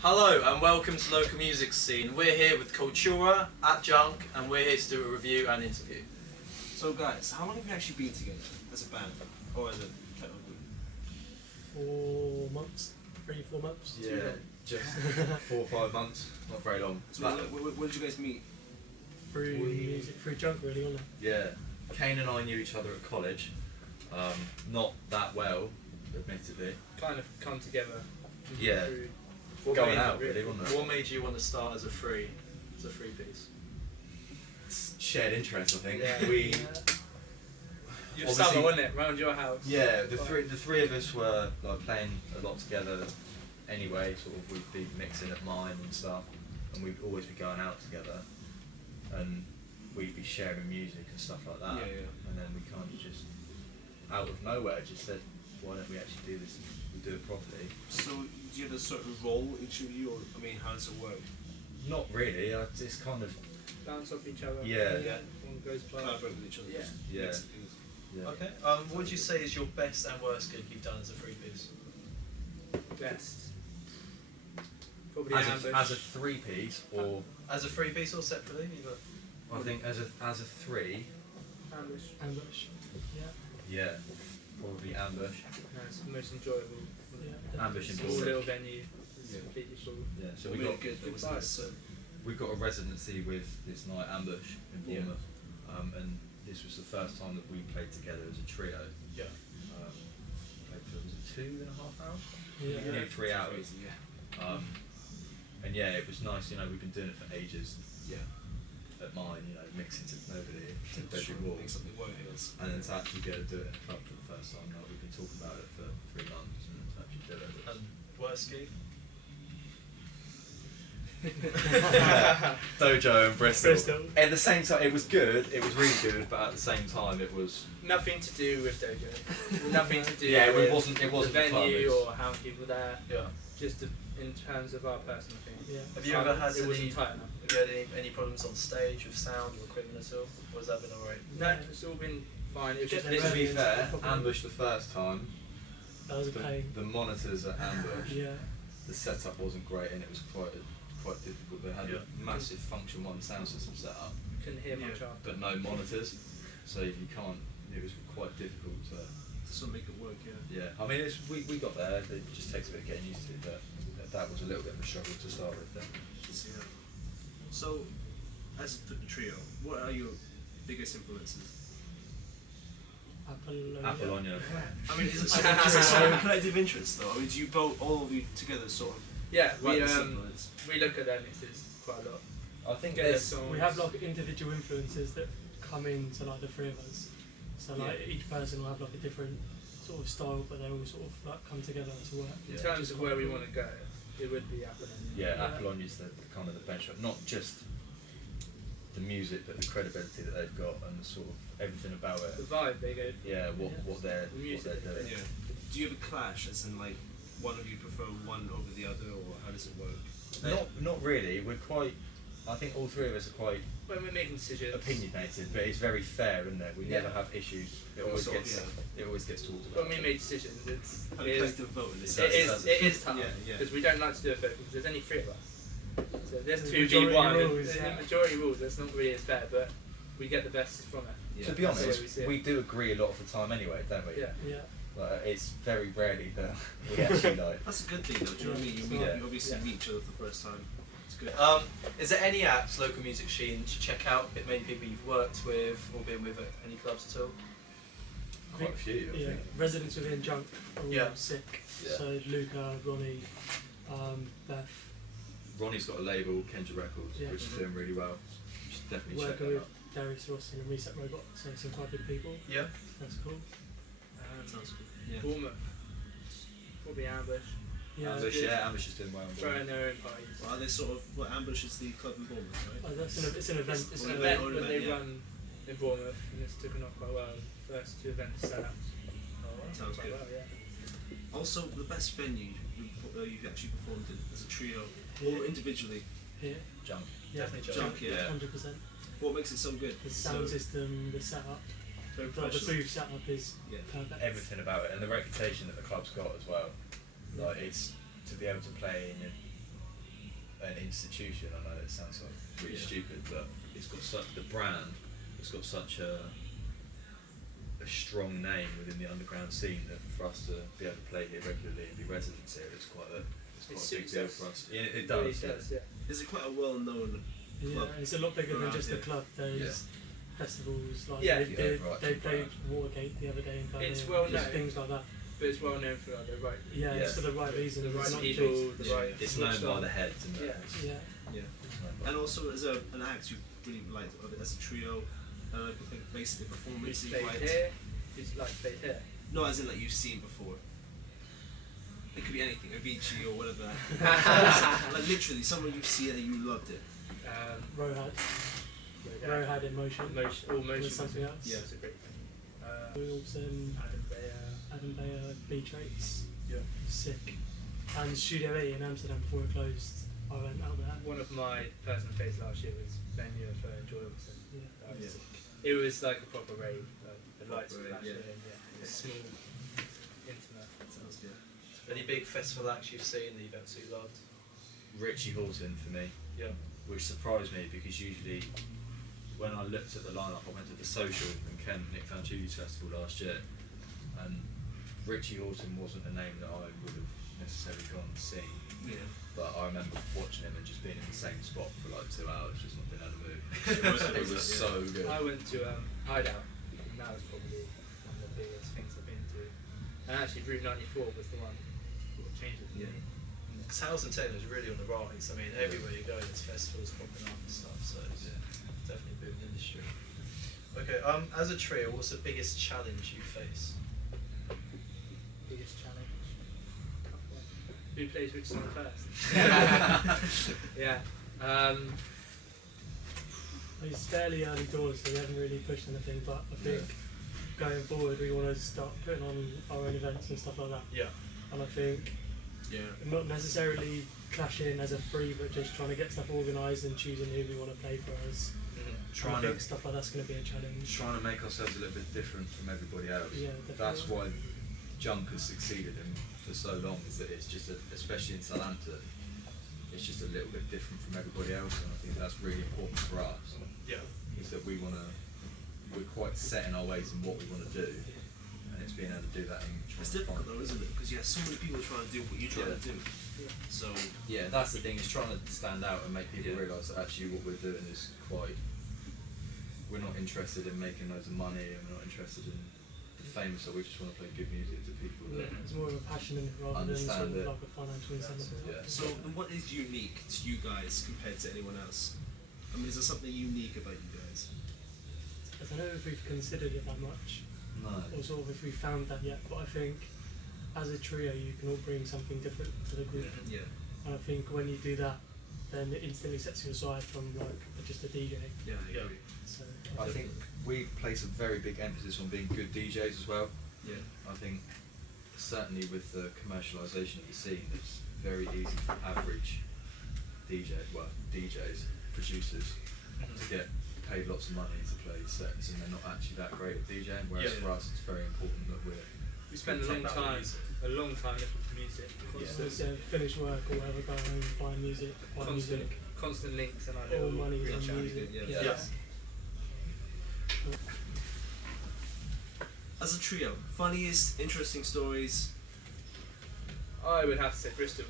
Hello and welcome to Local Music Scene. We're here with Cultura at Junk and we're here to do a review and interview. So guys, how long have you actually been together as a band or as a techno group? 4 months, 3-4 months. Yeah, just 4 or 5 months, not very long. So where did you guys meet? Through music, through Junk really, wasn't it? Yeah, Kane and I knew each other at college, not that well, admittedly. Kind of come together. Yeah, going out really, wasn't it? What made you want to start as a free piece? It's shared interest, I think. Yeah. We, Your summer, wasn't it? Round your house. yeah, the three of us were like playing a lot together anyway, sort of we'd be mixing at mine and stuff, and we'd always be going out together, and we'd be sharing music and stuff like that. Yeah, yeah. And then we kind of just, out of nowhere, just said, why don't we actually do this? We do it properly. So do you have a certain role each of you, or I mean, how does it work? Not really. It's kind of Bounce off each other. Yeah. One goes by. Collaborate with each other. Yeah. just Yeah. mix things. yeah. Okay. What would you say is your best and worst gig you've done as a free piece? Best. Probably As Ambush. a three-piece, or As a free piece or separately? Either. I think as a three, Ambush. Ambush. yeah, probably Ambush. No, it's the most enjoyable. Yeah. Ambush in Small Bournemouth. little venue. It's Yeah. completely full. Yeah, so What we made got it good. It was Good nice. we got a residency with this night Ambush in Yeah. Bournemouth, and this was the first time that we played together as a trio. Yeah. Played for, was it 2.5 hours? Yeah. Nearly 3 hours. Crazy, yeah. And yeah, it was nice. You know, we've been doing it for ages. Yeah. At mine, you know, mixing to nobody, to Trying bedroom to walls. make something work. Yes. And then to actually go and do it in a club for the first time, like we've been talking about it for 3 months, and to actually do it. And worst gig? Dojo and Bristol. Bristol. At the same time, it was good. It was really good, but at the same time, it was. Nothing to do with Dojo. Nothing to do Yeah, with it wasn't. It wasn't the the club, venue it's- or how many people there. Yeah. Just in terms of our personal thing. Yeah. Have you ever had it any? wasn't tight enough. Have you had any problems on stage with sound or equipment at all? Or has that been alright? No, it's all been fine. It was just Yeah. To be Yeah. fair, Probably. Ambush the first time, That was a pain. the monitors at Ambush, Yeah. the setup wasn't great, and it was quite difficult. They had Yeah. a massive Function One sound system set up, couldn't hear much Yeah. after. but no monitors, so you can't. It was quite difficult to. So make it work. Yeah. Yeah, I mean, we got there. It just takes a bit of getting used to, but that was a little bit of a struggle to start with. Then. Yeah. So, as a trio, what are your biggest influences? Apollonia. I mean, is it sort of collective interest though? I mean, do you both, all of you together, sort of? Yeah, write this influence? we look at their mixes quite a lot. I think Get their there's. songs. We have like individual influences that come into like the three of us. So like each person will have like a different sort of style, but they all sort of like come together to work. In Yeah. terms of where we want to go, it would be Apple. Yeah, Yeah. Apollonia's the kind of the benchmark, not just the music, but the credibility that they've got and the sort of everything about The it. vibe they go. Yeah, what they're The music doing. Yeah. Do you have a clash, as in like one of you prefer one over the other, or how does it work? Not really. We're quite. I think all three of us are quite When we're making decisions. opinionated, but it's very fair, isn't it? We Yeah. never have issues. It always Sort of, gets. yeah. It always gets talked about. When we make decisions, it's How do you collective vote in this? It it is tough Yeah, yeah. because we don't like to do a vote because there's only 3 of us. So if there's The 2v1. majority rules, The yeah. majority rules. That's not really as fair, but we get the best from it. Yeah. To be That's the way honest, we see it. we do agree a lot of the time anyway, don't we? Yeah. Yeah. Like, it's very rarely that we actually like. That's a good thing, though. Do you know what I mean? Yeah. You obviously Yeah. meet each other for the first time. It's good. Is there any apps, Local Music Scene, to check out? Maybe people you've worked with or been with at any clubs at all? Quite a few, I Yeah. think. Residents within Junk are all Yeah. sick. Yeah. So Luca, Ronnie, Beth. Ronnie's got a label, Kendra Records, Yeah. which is doing really well. You should definitely check Working that with out. Darius Ross and Reset Robot, so some quite good people. Yeah. That's cool. That sounds good. Yeah. Bournemouth. Probably Ambush. Yeah. Ambush, good. yeah, Ambush is doing well. Throwing their own parties. Well, they sort of Ambush is the club in Bournemouth, right? It's an event. It's Well, an they event own that it, they yeah. run in Bournemouth and it's taken off quite well. First 2 events set up. Sounds Quite good. well, yeah. Also, the best venue you've actually performed in as a trio, Yeah. or individually. Here. Jump. Yeah. Definitely Junk, yeah. 100%. What makes it so good? The sound So, system, the setup, very like the professional. booth setup is Yeah. perfect. Everything about it, and the reputation that the club's got as well. Like, it's to be able to play in an institution. I know it sounds like really stupid, but it's got such the brand. It's got such a strong name within the underground scene that for us to be able to play here regularly and be residents here, it's quite a big deal for us. Yeah, it does. Yeah. Is it quite a well-known club? It's a lot bigger than around just a here? club. There's festivals like Yeah. they played Watergate the other day in Berlin. It's well just known. things like that. But it's well known for like, the right. Yeah, it's for the right reasons. The right it's not people, just- the right. It's known switched by on. the heads and Yeah. Yeah. Yeah. And also as an act, you really like as a trio, basically performance. Who's you played quite- here? Who's like played here? No, as in like you've seen before. It could be anything, Avicii or whatever. Like literally, someone you've seen and you loved it. Rohad. Rohad in motion. All motion Was something else. Yeah. It's a great thing. Wilson, Adam Bayer, B Traits. Yeah. Sick. And Studio 8 in Amsterdam before it closed. I went out there. One of my personal favourites last year was venue for enjoyable. Yeah. That was Yeah. sick. It was like a proper rave. Like the lights were Proper rave, flashing. yeah. Yeah. Small, intimate. Sounds good. Any big festival acts you've seen, the events you loved? Richie Horton for me, Yeah. which surprised me because usually when I looked at the lineup, I went to the Social in Kent, Nick Fanciulli's festival last year, and Richie Horton wasn't a name that I would have necessarily gone and seen. Yeah. But I remember watching him and just being in the same spot for like 2 hours, just not being able to move. It was so good. I went to Hideout, and that was probably one of the biggest things I've been to. And actually, Route 94 was the one that changed it for Yeah. me. Because House and Taylor is really on the rise. I mean, everywhere you go, there's festivals popping up and stuff, so it's definitely a booming industry. Okay, as a trio, what's the biggest challenge you face? Biggest challenge. Tough one. Who plays which song first? Yeah. It's fairly early doors, so we haven't really pushed anything, but I think going forward we want to start putting on our own events and stuff like that. Yeah. And I think Yeah. not necessarily clashing as a free, but just trying to get stuff organised and choosing who we want to play for us. Trying I to think stuff like that's going to be a challenge. trying to make ourselves a little bit different from everybody else. Yeah, definitely. That's why Junk has succeeded in for so long, is that it's just especially in Southampton, it's just a little bit different from everybody else, and I think that's really important for us. Yeah. Is that we're quite set in our ways in what we want to do, and it's being able to do that in trying It's to difficult find- though, isn't it? Because you have so many people trying to do what you're trying to do. So Yeah, that's the thing, is trying to stand out and make people realise that actually what we're doing is quite, we're not interested in making loads of money, and we're not interested in the fame, so we just want to play good music to people that It's more of a passion in it rather than sort Understand of it. like a financial incentive. yeah. So then what is unique to you guys compared to anyone else? I mean, is there something unique about you guys? I don't know if we've considered it that much, No. or sort of if we found that yet, but I think as a trio you can all bring something different to the group. Yeah. And I think when you do that, then it instantly sets you aside from like just a DJ. Yeah, I Yeah. agree. So I think we place a very big emphasis on being good DJs as well. Yeah. I think certainly with the commercialisation of the scene, it's very easy for average DJs, producers, to get paid lots of money to play sets, and they're not actually that great at DJing. Whereas Yeah. for us, it's very important that We spend a Talk long about time music. listening to music. Constant, so finish work or whatever, go home, buy music, buy constant, music. constant links, and I All know money's reach on out, music. yeah. Yeah. Yes. As a trio, funniest, interesting stories. I would have to say Bristol.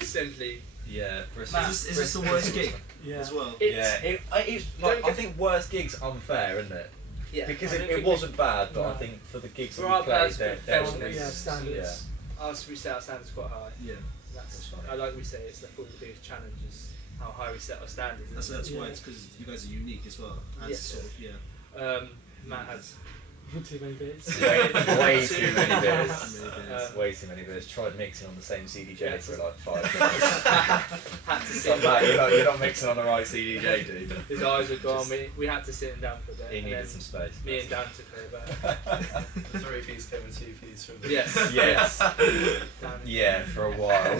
Simply, Yeah, Bristol. Is this the worst gig Yeah. as well? it's like, don't I think worst gigs unfair, isn't it? yeah. Because I it, don't it think wasn't bad, but I No. think for the gigs For that our we played, bands, they're fair at enough. least- Yeah, standards. we set our standards quite high. Yeah. That's funny. I like we say it's probably the biggest challenge is how high we set our standards. That's Yeah. why it's because you guys are unique as well. As Yeah. sort of, yeah. Matt has Too many bits. Way too many bits. Um, Way too many bits. Tried mixing on the same CDJ Yeah, for like 5 minutes. had to So, sit. Matt, you're not mixing on the right CDJ, dude. His eyes were gone. We had to sit him down for a bit. He and needed then some space. Me and Dan took over. 3-piece came in 2-piece from the Yes. Yes. Dan. Yeah, for a while.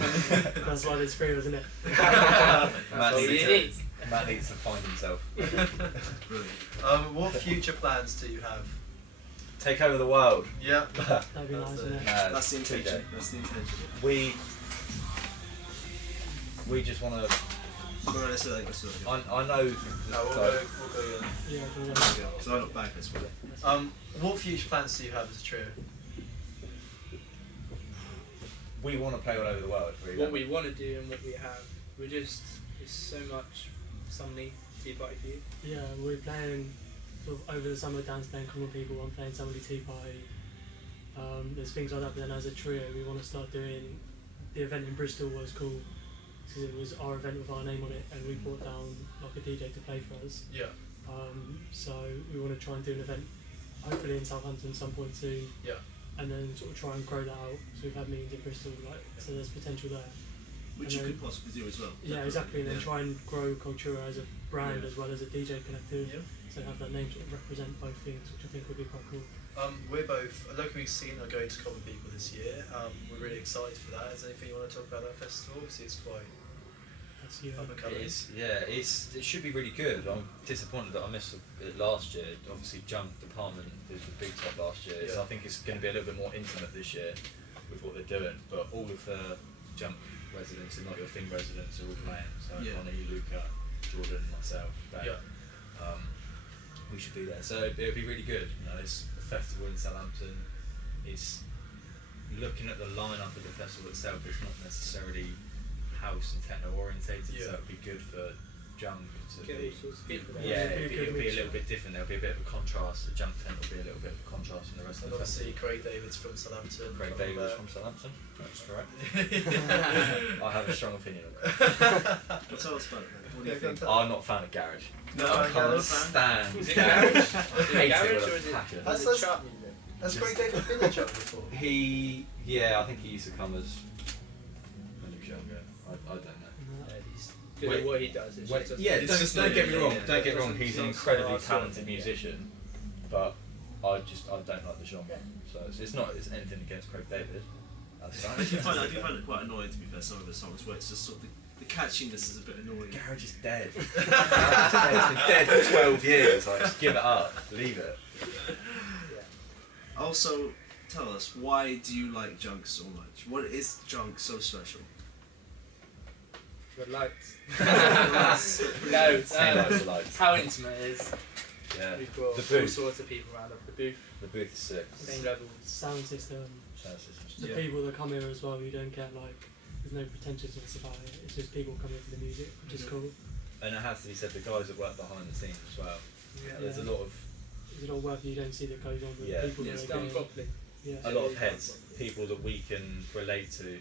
That's why there's three, isn't it? Matt That's all you needs, need. Matt needs to find himself. Brilliant. What future plans do you have? Take over the world. Yeah. That'd be nice, That's isn't it? That's the TJ. intention. That's the intention. We we just want to. Alright, let's do that. Let's do that. I know. No, we'll like, go. Yeah, we'll go. Yeah, so I look back as well. What future plans do you have as a trio? we want to play all over the world. Really, What don't we want to do and what we have, it's so much something tea party for you. Yeah, we're playing sort of over the summer dance playing common people. I'm playing somebody tea party. There's things like that, but then as a trio, we want to start doing. The event in Bristol was cool because it was our event with our name on it, and we brought down like a DJ to play for us. Yeah. So we want to try and do an event, hopefully in Southampton some point soon. Yeah. And then sort of try and grow that out. So we've had meetings in Bristol, like so there's potential there. Which you could possibly do as well. Yeah, exactly. And then Yeah. try and grow Cultura as a brand as well as a DJ collective. Yeah. So have that name sort of represent both things, which I think would be quite cool. We're both locally seen are going to Common People this year. We're really excited for that. Is there anything you want to talk about that festival? Obviously, it's quite That's you. up and coming. it should be really good. I'm disappointed that I missed it last year. Obviously, Jump Department did the big top last year, so Yeah. I think it's going to be a little bit more intimate this year with what they're doing. But all of the Jump residents and Not Your Thing residents are all playing. So Yeah. Connie, Luca, Jordan, myself, Ben. Yeah. We should be there. So it'll be really good. You know, it's a festival in Southampton. It's looking at the lineup of the festival itself. It's not necessarily house and techno orientated, Yeah. so it'd be good for Jump to Get be. all sorts of people there. Yeah, It'd be a good it'll be a mixture. little bit different. There'll be a bit of a contrast. The Jump tent will be a little bit of a contrast from the rest And of the obviously, festival. Craig David's from Southampton. Craig from, Davis from Southampton. That's correct. Yeah. I have a strong opinion of that. Well, tell us about it, man. What do you Yeah, go think? on, I'm not a fan of garage. No, I I can't can't stand Is it garage. garage? I Is it hate it garage with or a is it, passion. That's- is it chart music? Has Craig David been in Jump before? Yeah, I think he used to come as when he was younger. I don't know. Yeah, he's good at what he does. It's Wait, just yeah, It's don't, just don't get me yeah, wrong. yeah. Don't get me wrong. Doesn't- He's an doesn't incredibly our sort of talented thing, yeah. musician, but I don't like the genre. So it's not anything against Craig David. That's I do find it quite annoying, to be fair, some of the songs where it's just sort of the catchiness is a bit annoying. Garage is dead. Garage is dead. It's been dead for 12 years. Like, just give it up. Leave it. Also, tell us, why do you like junk so much? What is junk so special? the lights. No, Same as the lights. How intimate it is. Yeah. We've got The all booth. sorts of people around us. The booth, The booth is sick. same levels. Sound system, Sound system's the Yeah. people that come here as well. You don't get like there's no pretentiousness about it. It's just people coming for the music, which is Mhm. cool. And it has to be said, the guys that work behind the scenes as well. Yeah. There's a lot of There's a lot of work that you don't see that goes on with Yeah. people Yeah, that it's are Done getting, properly. yeah. a lot of heads, people that we can relate to,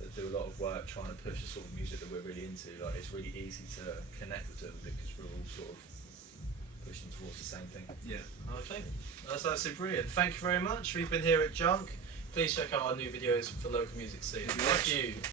that do a lot of work trying to push the sort of music that we're really into. Like, it's really easy to connect with them because we're all sort of pushing towards the same thing. Yeah. Okay, that's absolutely brilliant. Thank you very much. We've been here at Junk. Please check out our new videos for the local music scene. Thank you very Thank much. you.